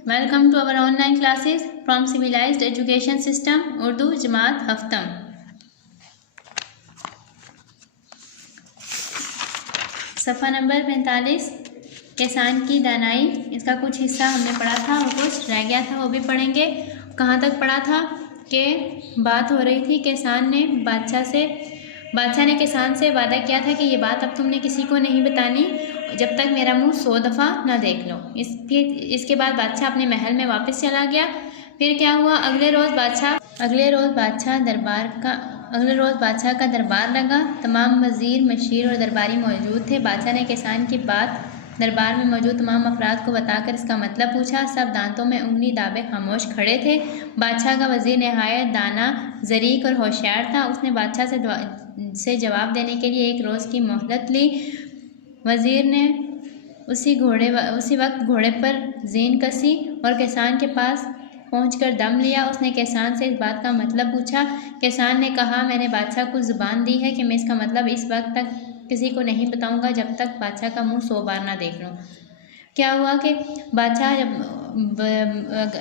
Welcome to our online classes from civilised education system Urdu जमात हफ्तम। सफ़ा नंबर 45 किसान की दानाई। इसका कुछ हिस्सा हमने पढ़ा था और कुछ रह गया था, वो भी पढ़ेंगे। कहाँ तक पढ़ा था कि बात हो रही थी बादशाह ने किसान से वादा किया था कि ये बात अब तुमने किसी को नहीं बतानी जब तक मेरा मुंह 100 दफ़ा ना देख लो। इसके बाद बादशाह अपने महल में वापस चला गया। फिर क्या हुआ, अगले रोज़ बादशाह का दरबार लगा। तमाम वज़ीर, मशीर और दरबारी मौजूद थे। बादशाह ने किसान की बात दरबार में मौजूद तमाम अफराद को बताकर इसका मतलब पूछा। सब दांतों में उंगली दाबे खामोश खड़े थे। बादशाह का वज़ीर नहायत दाना, ज़रीक और होशियार था। उसने बादशाह से जवाब देने के लिए 1 रोज़ की मोहलत ली। वज़ीर ने उसी वक्त घोड़े पर ज़ीन कसी और किसान के पास पहुंचकर दम लिया। उसने किसान से इस बात का मतलब पूछा। किसान ने कहा, मैंने बादशाह को ज़ुबान दी है कि मैं इसका मतलब इस वक्त तक किसी को नहीं बताऊंगा जब तक बादशाह का मुंह 100 बार ना देख लूँ। क्या हुआ कि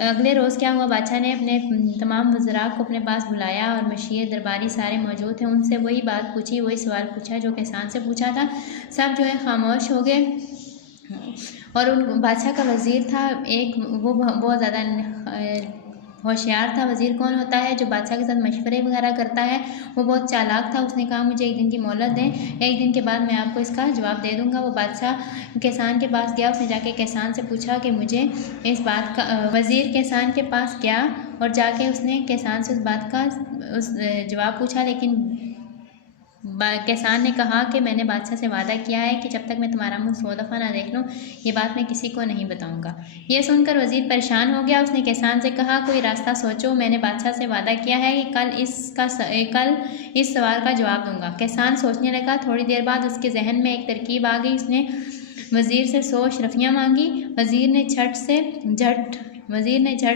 अगले रोज़ क्या हुआ, बादशाह ने अपने तमाम वज़रा को अपने पास बुलाया और मशीर, दरबारी सारे मौजूद थे। उनसे वही बात पूछी, वही सवाल पूछा जो किसान से पूछा था। सब जो है खामोश हो गए। और उन बादशाह का वज़ीर था वो बहुत ज़्यादा होशियार था। वज़ीर कौन होता है? जो बादशाह के साथ मशवरे वगैरह करता है। वो बहुत चालाक था। उसने कहा, मुझे 1 दिन की मोहलत दें, 1 दिन के बाद मैं आपको इसका जवाब दे दूंगा। वो बादशाह किसान के पास गया। उसने जाके किसान से पूछा कि मुझे इस बात का वज़ीर किसान के पास गया और जाके उसने किसान से उस बात का जवाब पूछा। लेकिन किसान ने कहा कि मैंने बादशाह से वादा किया है कि जब तक मैं तुम्हारा मुंह 100 दफ़ा ना देख लूँ ये बात मैं किसी को नहीं बताऊंगा। ये सुनकर वज़ीर परेशान हो गया। उसने किसान से कहा, कोई रास्ता सोचो, मैंने बादशाह से वादा किया है कि कल इस सवाल का जवाब दूंगा। किसान सोचने लगा। थोड़ी देर बाद उसके जहन में एक तरकीब आ गई। उसने वज़ीर से 100 अशरफियाँ मांगी। वज़ीर ने झट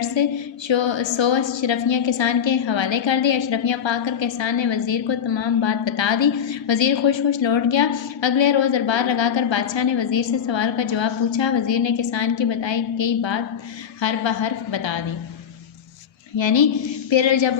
से 100 अशरफियाँ किसान के हवाले कर दी। अशरफियाँ पाकर किसान ने वज़ीर को तमाम बात बता दी। वज़ीर खुश लौट गया। अगले रोज़ दरबार लगाकर बादशाह ने वज़ीर से सवाल का जवाब पूछा। वज़ीर ने किसान की बताई गई बात हर्फ ब हर्फ बता दी। यानी फिर जब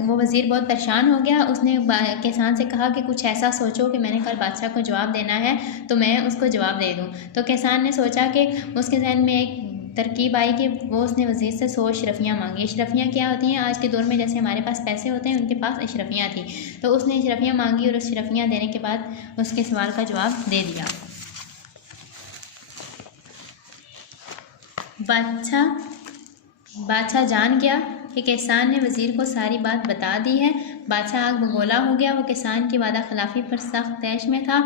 वो वज़ीर बहुत परेशान हो गया, उसने किसान से कहा कि कुछ ऐसा सोचो कि मैंने कल बादशाह को जवाब देना है तो मैं उसको जवाब दे दूँ। तो किसान ने सोचा कि उसके जहन में एक तरकीब आई कि वो उसने वज़ीर से 100 अशरफियाँ मांगी। अशरफियाँ क्या होती हैं? आज के दौर में जैसे हमारे पास पैसे होते हैं, उनके पास अशरफियाँ थी। तो उसने अशरफियाँ मांगी और अशरफियाँ देने के बाद उसके सवाल का जवाब दे दिया। बादशाह जान गया कि किसान ने वज़ीर को सारी बात बता दी है। बादशाह आग बगोला हो गया। वो किसान की वादा खिलाफ़ी पर सख्त तैश में था।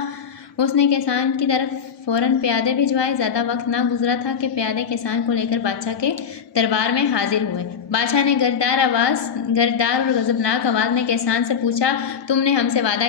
उसने किसान की तरफ फ़ौरन प्यादे भिजवाए। ज़्यादा वक्त ना गुजरा था कि प्यादे किसान को लेकर बादशाह के दरबार में हाजिर हुए। बादशाह ने गर्दार और गज़बनाक आवाज़ में किसान से पूछा, तुमने हमसे वादा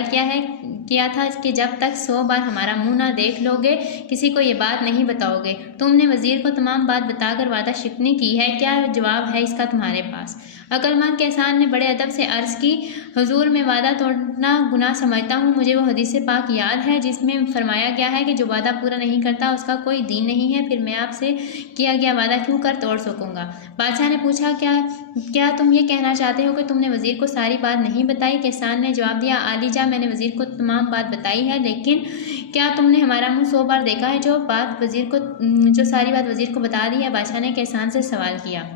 किया था कि जब तक 100 बार हमारा मुंह ना देख लोगे किसी को ये बात नहीं बताओगे। तुमने वज़ीर को तमाम बात बताकर वादा शिकनी की है। क्या जवाब है इसका तुम्हारे पास? अक्लमंद किसान ने बड़े अदब से अर्ज़ की, हुजूर मैं वादा तोड़ना गुनाह समझता हूँ। मुझे वो हदीस पाक याद है जिसमें फरमाया गया है कि जो वादा पूरा नहीं करता उसका कोई दीन नहीं है। फिर मैं आपसे किया गया वादा क्यों कर तोड़ सकूँगा? बादशाह ने पूछा, क्या तुम ये कहना चाहते हो कि तुमने वज़ीर को सारी बात नहीं बताई? किसान ने जवाब दिया, आलीजा मैंने वज़ीर को तमाम बात बताई है, लेकिन क्या तुमने हमारा मुँह 100 बार देखा है? जो सारी बात वज़ीर को बता दी है। बादशाह ने किसान से सवाल किया।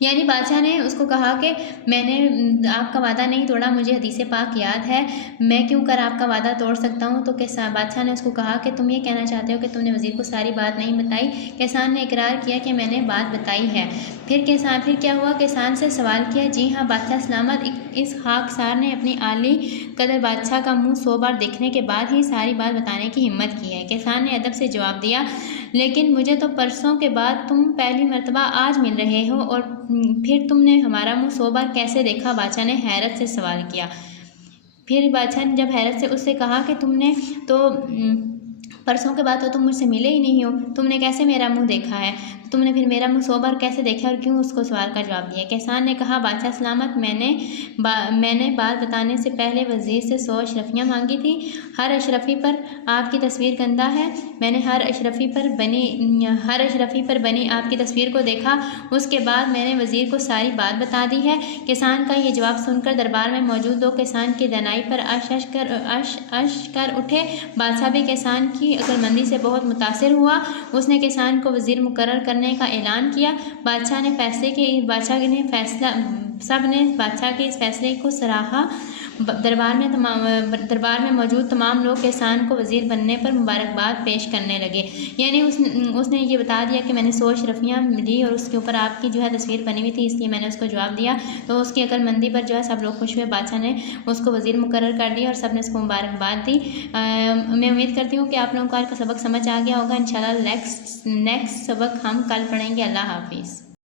यानी बादशाह ने उसको कहा कि मैंने आपका वादा नहीं तोड़ा, मुझे हदीस पाक याद है, मैं क्यों कर आपका वादा तोड़ सकता हूँ? तो बादशाह ने उसको कहा कि तुम ये कहना चाहते हो कि तुमने वज़ीर को सारी बात नहीं बताई। किसान ने इकरार किया कि मैंने बात बताई है। फिर क्या हुआ, किसान से सवाल किया। जी हाँ बादशाह सलामत। इस खाकसार ने अपनी आली कदर बादशाह का मुँह 100 बार देखने के बाद ही सारी बात बताने की हिम्मत की है। किसान ने अदब से जवाब दिया, लेकिन मुझे तो परसों के बाद तुम पहली मर्तबा आज मिल रहे हो और फिर तुमने हमारा मुंह 100 बार कैसे देखा? बादशाह ने हैरत से सवाल किया। फिर बादशाह ने जब हैरत से उससे कहा कि तुमने तो परसों के बाद तो तुम मुझसे मिले ही नहीं हो, तुमने कैसे मेरा मुंह देखा है? तुमने फिर मेरा मुँह 100 बार कैसे देखा और क्यों उसको सवाल का जवाब दिया। किसान ने कहा, बादशाह सलामत, मैंने बात बताने से पहले वज़ीर से 100 अशरफियाँ मांगी थी। हर अशरफी पर आपकी तस्वीर गंदा है। मैंने हर अशरफी पर बनी आपकी तस्वीर को देखा। उसके बाद मैंने वज़ीर को सारी बात बता दी है। किसान का ये जवाब सुनकर दरबार में मौजूद 2 किसान की दानाई पर अश कर उठे। बादशाह भी किसान की अक्लमंदी से बहुत मुतासिर हुआ। उसने किसान को वज़ीर मुकर्रर करने का ऐलान किया। बादशाह ने बादशाह के इस फैसले को सराहा। दरबार में मौजूद तमाम लोग किसान को वज़ीर बनने पर मुबारकबाद पेश करने लगे। यानी उसने ये बता दिया कि मैंने 100 अशरफियाँ ली और उसके ऊपर आपकी जो है तस्वीर बनी हुई थी, इसलिए मैंने उसको जवाब दिया। तो उसकी अक्लमंदी पर जो है सब लोग खुश हुए। बादशाह ने उसको वज़ीर मुकर्रर कर दिया और सब ने उसको मुबारकबाद दी। मैं उम्मीद करती हूँ कि आप लोगों को आज का सबक समझ आ गया होगा। इंशाल्लाह नेक्स्ट सबक हम कल पढ़ेंगे। अल्लाह हाफिज़।